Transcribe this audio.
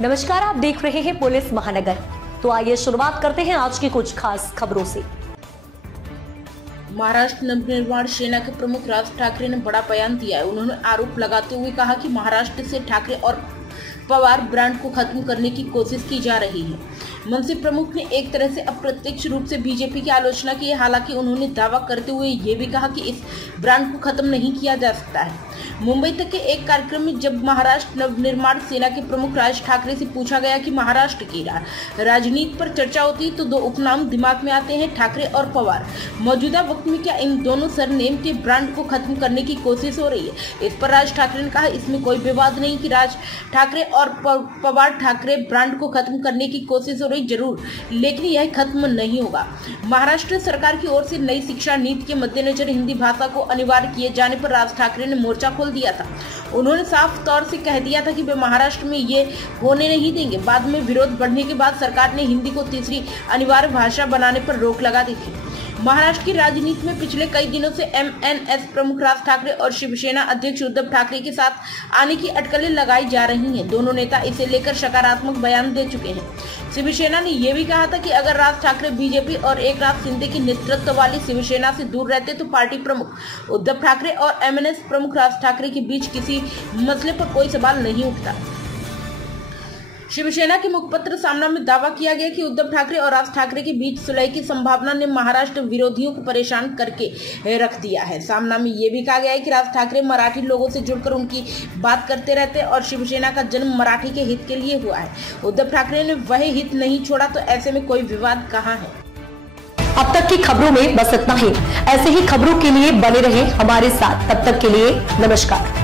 नमस्कार, आप देख रहे हैं पुलिस महानगर। तो आइए शुरुआत करते हैं आज की कुछ खास खबरों से। महाराष्ट्र नवनिर्माण सेना के प्रमुख राज ठाकरे ने बड़ा बयान दिया है। उन्होंने आरोप लगाते हुए कहा कि महाराष्ट्र से ठाकरे और पवार ब्रांड को खत्म करने की कोशिश की जा रही है। मनसे प्रमुख ने एक तरह से अप्रत्यक्ष रूप से बीजेपी की आलोचना की है। हालांकि उन्होंने दावा करते हुए ये भी कहा कि इस ब्रांड को खत्म नहीं किया जा सकता है। मुंबई तक के एक कार्यक्रम में जब महाराष्ट्र नवनिर्माण सेना के प्रमुख राज ठाकरे से पूछा गया कि महाराष्ट्र की राजनीति पर चर्चा होती है तो दो उपनाम दिमाग में आते हैं, ठाकरे और पवार। मौजूदा वक्त में क्या इन दोनों सरनेम के ब्रांड को खत्म करने की कोशिश हो रही है? इस पर राज ठाकरे ने कहा, इसमें कोई विवाद नहीं कि राज ठाकरे और पवार ठाकरे ब्रांड को खत्म करने की कोशिश हो रही जरूर, लेकिन यह खत्म नहीं होगा। महाराष्ट्र सरकार की ओर से नई शिक्षा नीति के मद्देनजर हिंदी भाषा को अनिवार्य किए जाने पर राज ठाकरे ने मोर्चा खोल दिया था। उन्होंने साफ तौर से कह दिया था कि वे महाराष्ट्र में ये होने नहीं देंगे। बाद में विरोध बढ़ने के बाद सरकार ने हिंदी को तीसरी अनिवार्य भाषा बनाने पर रोक लगा दी थी। महाराष्ट्र की राजनीति में पिछले कई दिनों से एमएनएस प्रमुख राज ठाकरे और शिवसेना अध्यक्ष उद्धव ठाकरे के साथ आने की अटकलें लगाई जा रही हैं। दोनों नेता इसे लेकर सकारात्मक बयान दे चुके हैं। शिवसेना ने यह भी कहा था कि अगर राज ठाकरे बीजेपी और एकनाथ शिंदे के नेतृत्व वाली शिवसेना से दूर रहते तो पार्टी प्रमुख उद्धव ठाकरे और एमएनएस प्रमुख राज ठाकरे के बीच किसी मसले पर कोई सवाल नहीं उठता। शिवसेना के मुखपत्र सामना में दावा किया गया कि उद्धव ठाकरे और राज ठाकरे के बीच सुलह की संभावना ने महाराष्ट्र विरोधियों को परेशान करके रख दिया है। सामना में यह भी कहा गया है कि राज ठाकरे मराठी लोगों से जुड़कर उनकी बात करते रहते हैं और शिवसेना का जन्म मराठी के हित के लिए हुआ है। उद्धव ठाकरे ने वह हित नहीं छोड़ा, तो ऐसे में कोई विवाद कहाँ है। अब तक की खबरों में बस इतना ही। ऐसे ही खबरों के लिए बने रहे हमारे साथ। तब तक के लिए नमस्कार।